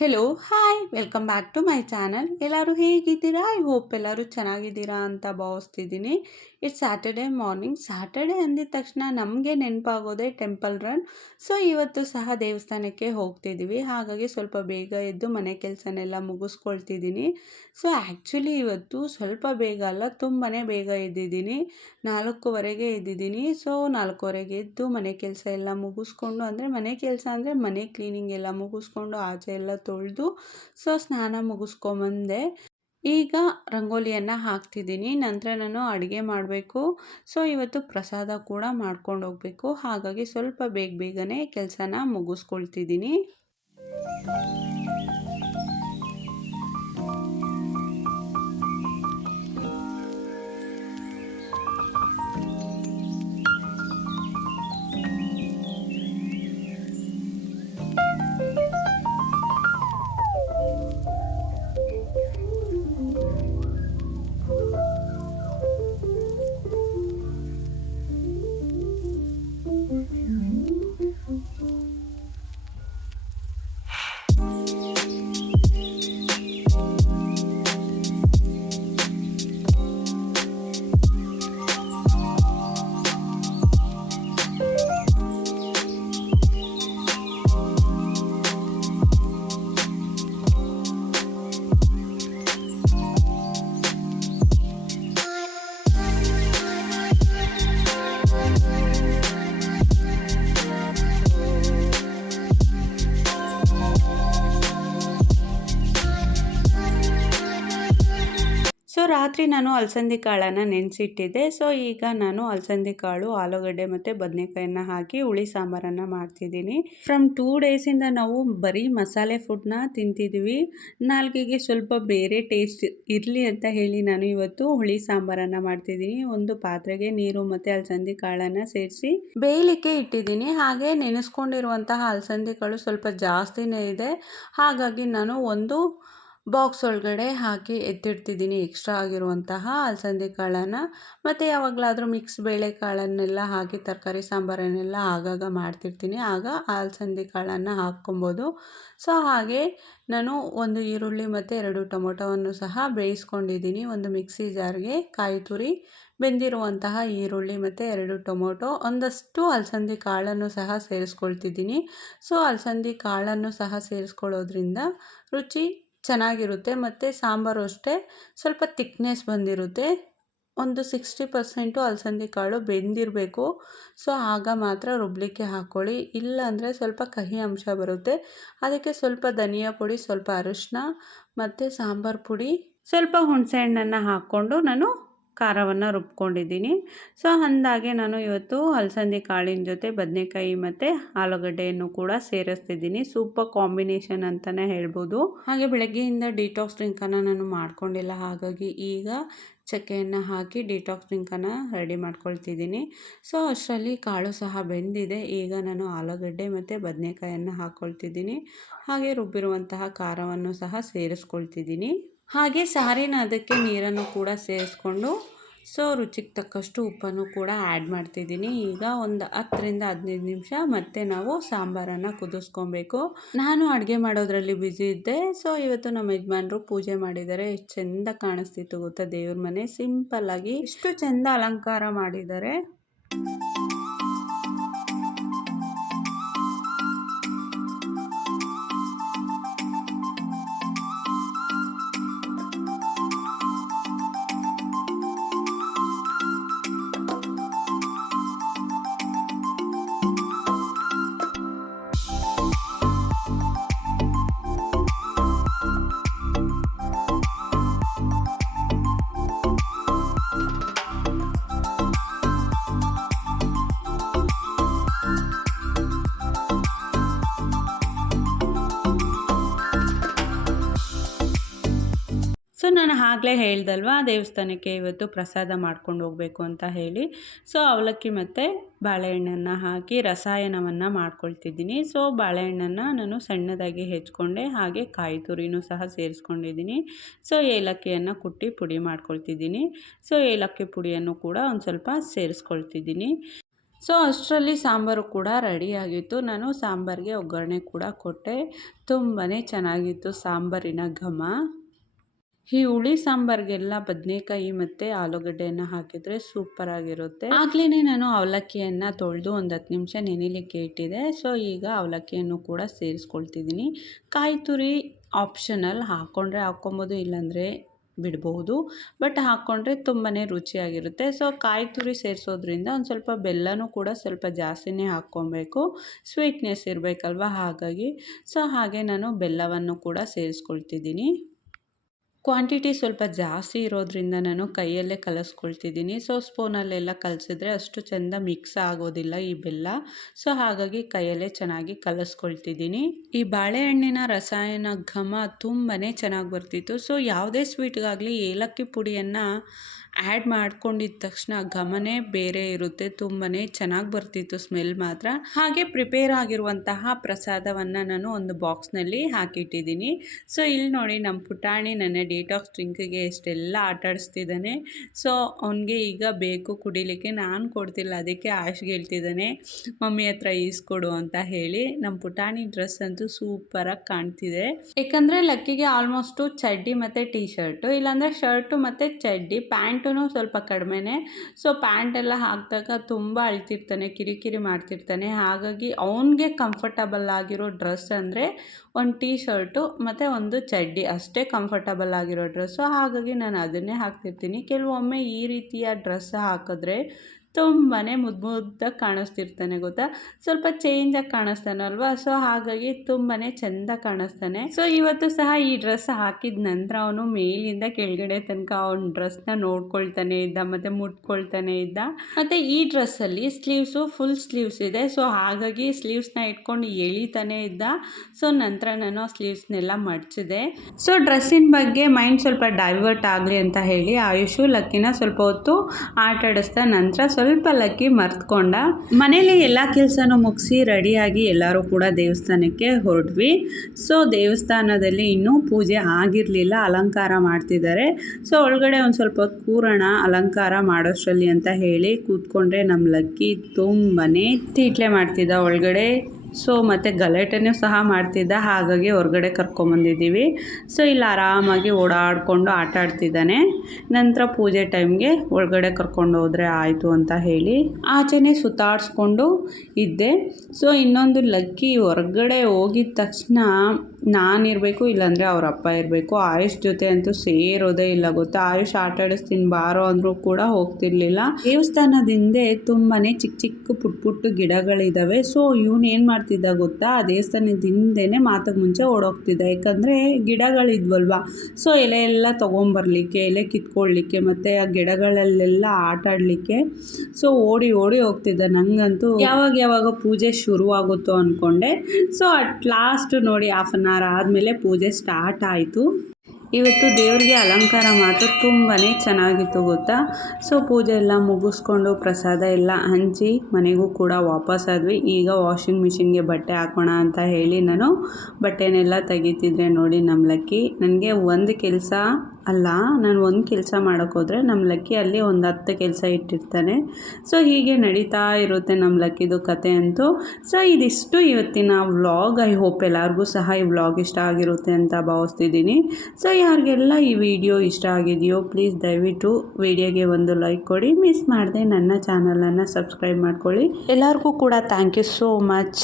Hello hi welcome back to my channel ಎಲ್ಲರೂ ಹೇಗಿದ್ದೀರಾ? I hope ಎಲ್ಲರೂ ಚೆನ್ನಾಗಿದ್ದೀರಾ ಅಂತ ಭಾವಿಸ್ತಿದ್ದೀನಿ. ಇಟ್ಸ್ ಸ್ಯಾಟರ್ಡೆ ಮಾರ್ನಿಂಗ್ ಸ್ಯಾಟರ್ಡೆ ಅಂದಿದ ತಕ್ಷಣ ನಮಗೆ ನೆನಪಾಗೋದೇ ಟೆಂಪಲ್ ರನ್ ಸೊ ಇವತ್ತು ಸಹ ದೇವಸ್ಥಾನಕ್ಕೆ ಹೋಗ್ತಿದ್ದೀವಿ ಹಾಗಾಗಿ ಸ್ವಲ್ಪ ಬೇಗ ಎದ್ದು ಮನೆ ಕೆಲಸನೆಲ್ಲ ಮುಗಿಸ್ಕೊಳ್ತಿದ್ದೀನಿ ಸೊ ಆ್ಯಕ್ಚುಲಿ ಇವತ್ತು ಸ್ವಲ್ಪ ಬೇಗ ಅಲ್ಲ ತುಂಬಾ ಬೇಗ ಎದ್ದಿದ್ದೀನಿ. ನಾಲ್ಕೂವರೆಗೆ ಎದ್ದಿದ್ದೀನಿ. ಸೊ ನಾಲ್ಕೂವರೆಗೆ ಎದ್ದು ಮನೆ ಕೆಲಸ ಎಲ್ಲ ಮುಗಿಸ್ಕೊಂಡು, ಅಂದರೆ ಮನೆ ಕೆಲಸ ಅಂದರೆ ಮನೆ ಕ್ಲೀನಿಂಗ್ ಎಲ್ಲ ಮುಗಿಸ್ಕೊಂಡು, ಆಚೆ ಎಲ್ಲ ತೊಳೆದು ಸೊ ಸ್ನಾನ ಮುಗಿಸ್ಕೊಂಬಂದೆ. ಈಗ ರಂಗೋಲಿಯನ್ನು ಹಾಕ್ತಿದ್ದೀನಿ. ನಂತರ ನಾನು ಅಡುಗೆ ಮಾಡಬೇಕು. ಸೊ ಇವತ್ತು ಪ್ರಸಾದ ಕೂಡ ಮಾಡ್ಕೊಂಡು ಹೋಗಬೇಕು. ಹಾಗಾಗಿ ಸ್ವಲ್ಪ ಬೇಗ ಬೇಗನೆ ಕೆಲಸನ ಮುಗಿಸ್ಕೊಳ್ತಿದ್ದೀನಿ. ರಾತ್ರಿ ನಾನು ಅಲಸಂದಿ ಕಾಳನ್ನು ನೆನೆಸಿಟ್ಟಿದ್ದೆ. ಸೊ, ಈಗ ನಾನು ಅಲಸಂದಿ ಕಾಳು, ಆಲೂಗಡ್ಡೆ ಮತ್ತು ಬದನೆಕಾಯನ್ನು ಹಾಕಿ ಹುಳಿ ಸಾಂಬಾರನ್ನು ಮಾಡ್ತಿದ್ದೀನಿ. ಫ್ರಮ್ ಟೂ ಡೇಸಿಂದ ನಾವು ಬರೀ ಮಸಾಲೆ ಫುಡ್ನ ತಿಂತಿದ್ವಿ. ನಾಲ್ಕಿಗೆ ಸ್ವಲ್ಪ ಬೇರೆ ಟೇಸ್ಟ್ ಇರಲಿ ಅಂತ ಹೇಳಿ ನಾನು ಇವತ್ತು ಹುಳಿ ಸಾಂಬಾರನ್ನು ಮಾಡ್ತಿದ್ದೀನಿ. ಒಂದು ಪಾತ್ರೆಗೆ ನೀರು ಮತ್ತು ಅಲಸಂದಿ ಕಾಳನ್ನು ಸೇರಿಸಿ ಬೇಯಲಿಕ್ಕೆ ಇಟ್ಟಿದ್ದೀನಿ. ಹಾಗೆ ನೆನೆಸ್ಕೊಂಡಿರುವಂತಹ ಅಲಸಂದಿ ಕಾಳು ಸ್ವಲ್ಪ ಜಾಸ್ತಿನೇ ಇದೆ. ಹಾಗಾಗಿ ನಾನು ಒಂದು ಬಾಕ್ಸ್ ಒಳಗಡೆ ಹಾಕಿ ಎತ್ತಿಡ್ತಿದ್ದೀನಿ. ಎಕ್ಸ್ಟ್ರಾ ಆಗಿರುವಂತಹ ಅಲಸಂದೆ ಕಾಳನ್ನು. ಮತ್ತು ಯಾವಾಗಲಾದರೂ ಮಿಕ್ಸ್ ಬೇಳೆ ಕಾಳನ್ನೆಲ್ಲ ಹಾಕಿ, ತರಕಾರಿ ಸಾಂಬಾರನ್ನೆಲ್ಲ ಆಗಾಗ ಮಾಡ್ತಿರ್ತೀನಿ. ಆಗ ಅಲಸಂದೆ ಕಾಳನ್ನು ಹಾಕ್ಕೊಬೋದು. ಸೊ, ಹಾಗೆ ನಾನು ಒಂದು ಈರುಳ್ಳಿ ಮತ್ತು ಎರಡು ಟೊಮೊಟೊವನ್ನು ಸಹ ಬೇಯಿಸ್ಕೊಂಡಿದ್ದೀನಿ. ಒಂದು ಮಿಕ್ಸಿ ಜಾರ್ಗೆ ಕಾಯಿ ತುರಿ, ಬೆಂದಿರುವಂತಹ ಈರುಳ್ಳಿ ಮತ್ತು ಎರಡು ಟೊಮೊಟೊ, ಒಂದಷ್ಟು ಅಲಸಂದಿ ಕಾಳನ್ನು ಸಹ ಸೇರಿಸ್ಕೊಳ್ತಿದ್ದೀನಿ. ಸೊ, ಅಲಸಂದಿ ಕಾಳನ್ನು ಸಹ ಸೇರಿಸ್ಕೊಳ್ಳೋದ್ರಿಂದ ರುಚಿ ಚೆನ್ನಾಗಿರುತ್ತೆ. ಮತ್ತು ಸಾಂಬಾರು ಅಷ್ಟೇ. ಸ್ವಲ್ಪ ತಿಕ್ನೆಸ್ ಬಂದಿರುತ್ತೆ. ಒಂದು ಸಿಕ್ಸ್ಟಿ ಪರ್ಸೆಂಟು ಅಲಸಂದಿ ಕಾಳು ಬೆಂದಿರಬೇಕು. ಸೊ ಆಗ ಮಾತ್ರ ರುಬ್ಬಲಿಕ್ಕೆ ಹಾಕ್ಕೊಳ್ಳಿ ಇಲ್ಲಾಂದರೆ ಸ್ವಲ್ಪ ಕಹಿ ಅಂಶ ಬರುತ್ತೆ. ಅದಕ್ಕೆ ಸ್ವಲ್ಪ ಧನಿಯಾ ಪುಡಿ, ಸ್ವಲ್ಪ ಅರಿಶಿನ ಮತ್ತು ಸಾಂಬಾರು ಪುಡಿ, ಸ್ವಲ್ಪ ಹುಣಸೆಹಣ್ಣನ್ನು ಹಾಕ್ಕೊಂಡು ನಾನು ಖಾರವನ್ನು ರುಬ್ಕೊಂಡಿದ್ದೀನಿ. ಸೊ, ಅಂದಾಗೆ ನಾನು ಇವತ್ತು ಹಲಸಂದಿ ಕಾಳಿನ ಜೊತೆ ಬದನೆಕಾಯಿ ಮತ್ತು ಆಲೂಗಡ್ಡೆಯನ್ನು ಕೂಡ ಸೇರಿಸ್ತಿದ್ದೀನಿ. ಸೂಪರ್ ಕಾಂಬಿನೇಷನ್ ಅಂತಲೇ ಹೇಳ್ಬೋದು. ಹಾಗೆ ಬೆಳಗ್ಗೆಯಿಂದ ಡಿಟಾಕ್ಸ್ ಡ್ರಿಂಕನ್ನು ನಾನು ಮಾಡ್ಕೊಂಡಿಲ್ಲ. ಹಾಗಾಗಿ ಈಗ ಚಕ್ಕೆಯನ್ನು ಹಾಕಿ ಡಿಟಾಕ್ಸ್ ಡ್ರಿಂಕನ್ನು ರೆಡಿ ಮಾಡ್ಕೊಳ್ತಿದ್ದೀನಿ. ಸೊ, ಅಷ್ಟರಲ್ಲಿ ಕಾಳು ಸಹ ಬೆಂದಿದೆ. ಈಗ ನಾನು ಆಲೂಗಡ್ಡೆ ಮತ್ತು ಬದನೆಕಾಯನ್ನು ಹಾಕ್ಕೊಳ್ತಿದ್ದೀನಿ ಹಾಗೆ ರುಬ್ಬಿರುವಂತಹ ಖಾರವನ್ನು ಸಹ ಸೇರಿಸ್ಕೊಳ್ತಿದ್ದೀನಿ. ಹಾಗೆ ಸಾರಿನ ಅದಕ್ಕೆ ನೀರನ್ನು ಕೂಡ ಸೇರಿಸ್ಕೊಂಡು, ಸೊ ರುಚಿಗೆ ತಕ್ಕಷ್ಟು ಉಪ್ಪನ್ನು ಕೂಡ ಆ್ಯಡ್ ಮಾಡ್ತಿದ್ದೀನಿ. ಈಗ ಒಂದು ಹತ್ತರಿಂದ ಹದಿನೈದು ನಿಮಿಷ ಮತ್ತೆ ನಾವು ಸಾಂಬಾರನ್ನು ಕುದಿಸ್ಕೊಬೇಕು. ನಾನು ಅಡುಗೆ ಮಾಡೋದ್ರಲ್ಲಿ ಬ್ಯುಸಿ ಇದ್ದೆ ಸೊ ಇವತ್ತು ನಮ್ಮ ಯಜಮಾನರು ಪೂಜೆ ಮಾಡಿದ್ದಾರೆ ಎಷ್ಟು ಚೆಂದ ಕಾಣಿಸ್ತಿತ್ತು ಗೊತ್ತಾ ದೇವ್ರ ಮನೆ? ಸಿಂಪಲ್ಲಾಗಿ ಇಷ್ಟು ಚೆಂದ ಅಲಂಕಾರ ಮಾಡಿದ್ದಾರೆ. ಸೊ ನಾನು ಆಗಲೇ ಹೇಳ್ದಲ್ವಾ, ದೇವಸ್ಥಾನಕ್ಕೆ ಇವತ್ತು ಪ್ರಸಾದ ಮಾಡ್ಕೊಂಡು ಹೋಗಬೇಕು ಅಂತ ಹೇಳಿ. ಸೊ ಅವಲಕ್ಕಿ ಮತ್ತು ಬಾಳೆಹಣ್ಣನ್ನು ಹಾಕಿ ರಸಾಯನವನ್ನು ಮಾಡ್ಕೊಳ್ತಿದ್ದೀನಿ. ಸೊ ಬಾಳೆಹಣ್ಣನ್ನು ನಾನು ಸಣ್ಣದಾಗಿ ಹೆಚ್ಕೊಂಡೆ, ಹಾಗೆ ಕಾಯಿ ತುರಿನೂ ಸಹ ಸೇರಿಸ್ಕೊಂಡಿದ್ದೀನಿ. ಸೊ ಏಲಕ್ಕಿಯನ್ನು ಕುಟ್ಟಿ ಪುಡಿ ಮಾಡ್ಕೊಳ್ತಿದ್ದೀನಿ. ಸೊ ಏಲಕ್ಕಿ ಪುಡಿಯನ್ನು ಕೂಡ ಒಂದು ಸ್ವಲ್ಪ ಸೇರಿಸ್ಕೊಳ್ತಿದ್ದೀನಿ. ಸೊ ಅಷ್ಟರಲ್ಲಿ ಸಾಂಬಾರು ಕೂಡ ರೆಡಿಯಾಗಿತ್ತು ನಾನು ಸಾಂಬಾರಿಗೆ ಒಗ್ಗರಣೆ ಕೂಡ ಕೊಟ್ಟೆ. ತುಂಬಾ ಚೆನ್ನಾಗಿತ್ತು ಸಾಂಬಾರಿನ ಘಮ. ಈ ಹುಳಿ, ಸಾಂಬಾರಿಗೆಲ್ಲ ಬದನೆಕಾಯಿ ಮತ್ತು ಆಲೂಗಡ್ಡೆಯನ್ನು ಹಾಕಿದರೆ ಸೂಪರಾಗಿರುತ್ತೆ ಆಗಲೇ ನಾನು ಅವಲಕ್ಕಿಯನ್ನು ತೊಳೆದು ಒಂದು ಹತ್ತು ನಿಮಿಷ ನೆನೆಲಿಕ್ಕೆ ಇಟ್ಟಿದೆ. ಸೊ ಈಗ ಅವಲಕ್ಕಿಯನ್ನು ಕೂಡ ಸೇರಿಸ್ಕೊಳ್ತಿದ್ದೀನಿ. ಕಾಯಿ ತುರಿ ಆಪ್ಷನಲ್ ಹಾಕ್ಕೊಂಡ್ರೆ ಹಾಕ್ಕೊಬೋದು, ಇಲ್ಲಾಂದರೆ ಬಿಡ್ಬೋದು. ಬಟ್ ಹಾಕ್ಕೊಂಡ್ರೆ ತುಂಬಾ ರುಚಿಯಾಗಿರುತ್ತೆ. ಸೊ ಕಾಯಿ ತುರಿ ಸೇರಿಸೋದ್ರಿಂದ ಒಂದು ಸ್ವಲ್ಪ ಬೆಲ್ಲನೂ ಕೂಡ ಸ್ವಲ್ಪ ಜಾಸ್ತಿನೇ ಹಾಕ್ಕೊಬೇಕು. ಸ್ವೀಟ್ನೆಸ್ ಇರಬೇಕಲ್ವ ಹಾಗಾಗಿ. ಸೊ ಹಾಗೆ ನಾನು ಬೆಲ್ಲವನ್ನು ಕೂಡ ಸೇರಿಸ್ಕೊಳ್ತಿದ್ದೀನಿ. ಕ್ವಾಂಟಿಟಿ ಸ್ವಲ್ಪ ಜಾಸ್ತಿ ಇರೋದ್ರಿಂದ ನಾನು ಕೈಯಲ್ಲೇ ಕಲಿಸ್ಕೊಳ್ತಿದ್ದೀನಿ. ಸೊ, ಸ್ಪೂನಲ್ಲೆಲ್ಲ ಕಲಸಿದ್ರೆ ಅಷ್ಟು ಚೆಂದ ಮಿಕ್ಸ್ ಆಗೋದಿಲ್ಲ ಈ ಬೆಲ್ಲ. ಸೊ, ಹಾಗಾಗಿ ಕೈಯಲ್ಲೇ ಚೆನ್ನಾಗಿ ಕಲಿಸ್ಕೊಳ್ತಿದ್ದೀನಿ. ಈ ಬಾಳೆಹಣ್ಣಿನ ರಸಾಯನ ಘಮ ತುಂಬಾ ಚೆನ್ನಾಗಿ ಬರ್ತಿತ್ತು. ಸೊ, ಯಾವುದೇ ಸ್ವೀಟ್ಗಾಗಲಿ ಏಲಕ್ಕಿ ಪುಡಿಯನ್ನು ಆ್ಯಡ್ ಮಾಡ್ಕೊಂಡಿದ್ದ ತಕ್ಷಣ ಗಮನೆ ಬೇರೆ ಇರುತ್ತೆ ತುಂಬಾ ಚೆನ್ನಾಗಿ ಬರ್ತಿತ್ತು ಸ್ಮೆಲ್ ಮಾತ್ರ. ಹಾಗೆ ಪ್ರಿಪೇರ್ ಆಗಿರುವಂತಹ ಪ್ರಸಾದವನ್ನು ನಾನು ಒಂದು ಬಾಕ್ಸ್ನಲ್ಲಿ ಹಾಕಿಟ್ಟಿದ್ದೀನಿ. ಸೊ ಇಲ್ಲಿ ನೋಡಿ ನಮ್ಮ ಪುಟಾಣಿ ನನ್ನ ಡೀಟಾಕ್ಸ್ ಡ್ರಿಂಕ್ಗೆ ಎಷ್ಟೆಲ್ಲ ಆಟಾಡಿಸ್ತಿದ್ದಾನೆ ಸೊ ಅವನಿಗೆ ಈಗ ಬೇಕು ಕುಡಿಲಿಕ್ಕೆ, ನಾನು ಕೊಡ್ತಿಲ್ಲ, ಅದಕ್ಕೆ ಆಶ್ಗೆ ಹೇಳ್ತಿದ್ದಾನೆ. ಮಮ್ಮಿ ಹತ್ರ ಈಸ್ಕೊಡು ಅಂತ ಹೇಳಿ ನಮ್ಮ ಪುಟಾಣಿ ಡ್ರೆಸ್ ಅಂತೂ ಸೂಪರಾಗಿ ಕಾಣ್ತಿದೆ. ಯಾಕಂದರೆ ಲಕ್ಕಿಗೆ ಆಲ್ಮೋಸ್ಟು ಚಡ್ಡಿ ಮತ್ತು ಟೀ ಶರ್ಟು ಇಲ್ಲಾಂದರೆ ಶರ್ಟು ಮತ್ತು ಚಡ್ಡಿ ಪ್ಯಾಂಟು ಸ್ವಲ್ಪ ಕಡಿಮೆನೇ. ಸೊ, ಪ್ಯಾಂಟೆಲ್ಲ ಹಾಕಿದಾಗ ತುಂಬ ಅಳ್ತಿರ್ತಾನೆ, ಕಿರಿಕಿರಿ ಮಾಡ್ತಿರ್ತಾನೆ. ಹಾಗಾಗಿ ಅವನಿಗೆ ಕಂಫರ್ಟಬಲ್ ಆಗಿರೋ ಡ್ರೆಸ್ ಅಂದರೆ ಒಂದು ಟೀ ಶರ್ಟು ಮತ್ತು ಒಂದು ಚಡ್ಡಿ. ಅಷ್ಟೇ ಕಂಫರ್ಟಬಲ್ ಆಗಿರೋ ಡ್ರೆಸ್ಸು. ಹಾಗಾಗಿ ನಾನು ಅದನ್ನೇ ಹಾಕ್ತಿರ್ತೀನಿ. ಕೆಲವೊಮ್ಮೆ ಈ ರೀತಿಯ ಡ್ರೆಸ್ ಹಾಕಿದ್ರೆ ತುಂಬಾ ಮುದ್ದು ಮುದ್ದಾಗಿ ಕಾಣಿಸ್ತಿರ್ತಾನೆ ಗೊತ್ತಾ? ಸ್ವಲ್ಪ ಚೇಂಜಾಗಿ ಕಾಣಿಸ್ತಾನಲ್ವಾ? ಸೊ ಹಾಗಾಗಿ ತುಂಬಾ ಚೆಂದ ಕಾಣಿಸ್ತಾನೆ. ಸೊ ಇವತ್ತು ಸಹ ಈ ಡ್ರೆಸ್ ಹಾಕಿದ ನಂತರ ಅವನು ಮೇಲಿಂದ ಕೆಳಗಡೆ ತನಕ ಅವನ ಡ್ರೆಸ್ನ ನೋಡ್ಕೊಳ್ತಾನೆ ಇದ್ದ, ಮತ್ತು ಮುಟ್ಕೊಳ್ತಾನೆ ಇದ್ದ. ಮತ್ತು ಈ ಡ್ರೆಸ್ಸಲ್ಲಿ ಸ್ಲೀವ್ಸು ಫುಲ್ ಸ್ಲೀವ್ಸ್ ಇದೆ. ಸೊ ಹಾಗಾಗಿ ಸ್ಲೀವ್ಸ್ನ ಇಟ್ಕೊಂಡು ಎಳಿತಾನೆ ಇದ್ದ. ಸೊ ನಂತರ ನಾನು ಸ್ಲೀವ್ಸ್ನೆಲ್ಲ ಮಡ್ಚಿದೆ. ಸೊ ಡ್ರೆಸ್ಸಿನ ಬಗ್ಗೆ ಮೈಂಡ್ ಸ್ವಲ್ಪ ಡೈವರ್ಟ್ ಆಗಲಿ ಅಂತ ಹೇಳಿ ಆಯುಷು, ಲಕ್ಕಿನ ಸ್ವಲ್ಪ ಹೊತ್ತು ಆಟ ಆಡಿಸ್ತಾ ನಂತರ ಸ್ವಲ್ಪ ಸ್ವಲ್ಪ ಲಕ್ಕಿ ಮರ್ತ್ಕೊಂಡ. ಮನೇಲಿ ಎಲ್ಲ ಕೆಲಸನೂ ಮುಗಿಸಿ ರೆಡಿಯಾಗಿ ಎಲ್ಲರೂ ಕೂಡ ದೇವಸ್ಥಾನಕ್ಕೆ ಹೊರಟ್ವಿ. ಸೊ ದೇವಸ್ಥಾನದಲ್ಲಿ ಇನ್ನೂ ಪೂಜೆ ಆಗಿರಲಿಲ್ಲ, ಅಲಂಕಾರ ಮಾಡ್ತಿದ್ದಾರೆ. ಸೊ ಒಳಗಡೆ ಒಂದು ಸ್ವಲ್ಪ ಕೂರೋಣ, ಅಲಂಕಾರ ಮಾಡೋಷ್ಟರಲ್ಲಿ ಅಂತ ಹೇಳಿ ಕೂತ್ಕೊಂಡ್ರೆ ನಮ್ಮ ಲಕ್ಕಿ ತುಂಬಾ ತೀಟ್ಲೆ ಮಾಡ್ತಿದ್ದ ಒಳಗಡೆ. ಸೊ ಮತ್ತು ಗಲಾಟೆನೂ ಸಹ ಮಾಡ್ತಿದ್ದ, ಹಾಗಾಗಿ ಹೊರಗಡೆ ಕರ್ಕೊಂಬಂದಿದ್ದೀವಿ ಸೊ ಇಲ್ಲಿ ಆರಾಮಾಗಿ ಓಡಾಡಿಕೊಂಡು ಆಟ ಆಡ್ತಿದ್ದಾನೆ. ನಂತರ ಪೂಜೆ ಟೈಮ್ಗೆ ಒಳಗಡೆ ಕರ್ಕೊಂಡು ಹೋದರೆ ಆಯಿತು ಅಂತ ಹೇಳಿ ಆಚೆನೇ ಸುತ್ತಾಡಿಸ್ಕೊಂಡು ಇದ್ದೆ. ಸೊ ಇನ್ನೊಂದು ಲಕ್ಕಿ ಹೊರಗಡೆ ಹೋಗಿದ ತಕ್ಷಣ ನಾನಿರಬೇಕು ಇಲ್ಲಾಂದರೆ ಅವ್ರ ಅಪ್ಪ ಇರಬೇಕು. ಆಯುಷ್ ಜೊತೆ ಅಂತೂ ಸೇರೋದೇ ಇಲ್ಲ ಗೊತ್ತಾ? ಆಯುಷ್ ಆಟ ಆಡಿಸ್ತೀನಿ, ಬಾರೋ ಅಂದರೂ ಕೂಡ ಹೋಗ್ತಿರ್ಲಿಲ್ಲ. ದೇವಸ್ಥಾನದಿಂದ ತುಂಬಾ ಚಿಕ್ಕ ಚಿಕ್ಕ ಪುಟ್ ಪುಟ್ಟು ಗಿಡಗಳಿದ್ದಾವೆ ಸೊ ಇವನು ಏನು ಮಾಡ್ತಿದ್ದ ಗೊತ್ತಾ? ಆ ದೇವಸ್ಥಾನದಿಂದನೇ ಮಾತಕ್ಕೆ ಮುಂಚೆ ಓಡೋಗ್ತಿದ್ದ. ಯಾಕಂದರೆ ಗಿಡಗಳಿದ್ವಲ್ವಾ? ಸೊ ಎಲೆ ಎಲ್ಲ ತೊಗೊಂಬರ್ಲಿಕ್ಕೆ, ಎಲೆ ಕಿತ್ಕೊಳ್ಳಿಕ್ಕೆ ಮತ್ತು ಆ ಗಿಡಗಳಲ್ಲೆಲ್ಲ ಆಟ ಆಡಲಿಕ್ಕೆ. ಸೊ ಓಡಿ ಓಡಿ ಹೋಗ್ತಿದ್ದ. ನನಗಂತೂ ಯಾವಾಗ ಯಾವಾಗ ಪೂಜೆ ಶುರುವಾಗುತ್ತೋ ಅಂದ್ಕೊಂಡೆ ಸೊ ಅಟ್ ಲಾಸ್ಟ್ ನೋಡಿ ಹಾಫ್ ಅನ್ ಅವರ್ ಆದಮೇಲೆ ಪೂಜೆ ಸ್ಟಾರ್ಟ್ ಆಯಿತು. ಇವತ್ತು ದೇವರಿಗೆ ಅಲಂಕಾರ ಮಾತ್ರ ತುಂಬಾ ಚೆನ್ನಾಗಿತ್ತು ಗೊತ್ತಾ? ಸೊ ಪೂಜೆ ಎಲ್ಲ ಮುಗಿಸ್ಕೊಂಡು ಪ್ರಸಾದ ಎಲ್ಲ ಹಂಚಿ ಮನೆಗೂ ಕೂಡ ವಾಪಸ್ ಆದ್ವಿ. ಈಗ ವಾಷಿಂಗ್ ಮಿಷಿನ್ಗೆ ಬಟ್ಟೆ ಹಾಕೋಣ ಅಂತ ಹೇಳಿ ನಾನು ಬಟ್ಟೆನೆಲ್ಲ ತೆಗಿತಿದ್ರೆ ನೋಡಿ ನಮ್ಮ ಲಕ್ಕಿ ನನಗೆ ಒಂದು ಕೆಲಸ ಅಲ್ಲ, ನಾನು ಒಂದು ಕೆಲಸ ಮಾಡೋಕ್ಕೋದ್ರೆ ನಮ್ಮ ಲಕ್ಕಿ ಅಲ್ಲಿ ಒಂದು ಹತ್ತು ಕೆಲಸ ಇಟ್ಟಿರ್ತಾನೆ. ಸೊ ಹೀಗೆ ನಡೀತಾ ಇರುತ್ತೆ ನಮ್ಮ ಲಕ್ಕಿದು ಕತೆ ಅಂತೂ. ಸೊ ಇದಿಷ್ಟು ಇವತ್ತಿನ ವ್ಲಾಗ್. ಐ ಹೋಪ್ ಎಲ್ಲರಿಗೂ ಸಹ ಈ ವ್ಲಾಗ್ ಇಷ್ಟ ಆಗಿರುತ್ತೆ ಅಂತ ಭಾವಿಸ್ತಿದ್ದೀನಿ. ಸೊ ಯಾರಿಗೆಲ್ಲ ಈ ವಿಡಿಯೋ ಇಷ್ಟ ಆಗಿದೆಯೋ ಪ್ಲೀಸ್ ದಯವಿಟ್ಟು ವಿಡಿಯೋಗೆ ಒಂದು ಲೈಕ್ ಕೊಡಿ. ಮಿಸ್ ಮಾಡದೆ ನನ್ನ ಚಾನಲನ್ನು ಸಬ್ಸ್ಕ್ರೈಬ್ ಮಾಡ್ಕೊಳ್ಳಿ. ಎಲ್ಲರಿಗೂ ಕೂಡ ಥ್ಯಾಂಕ್ ಯು ಸೋ ಮಚ್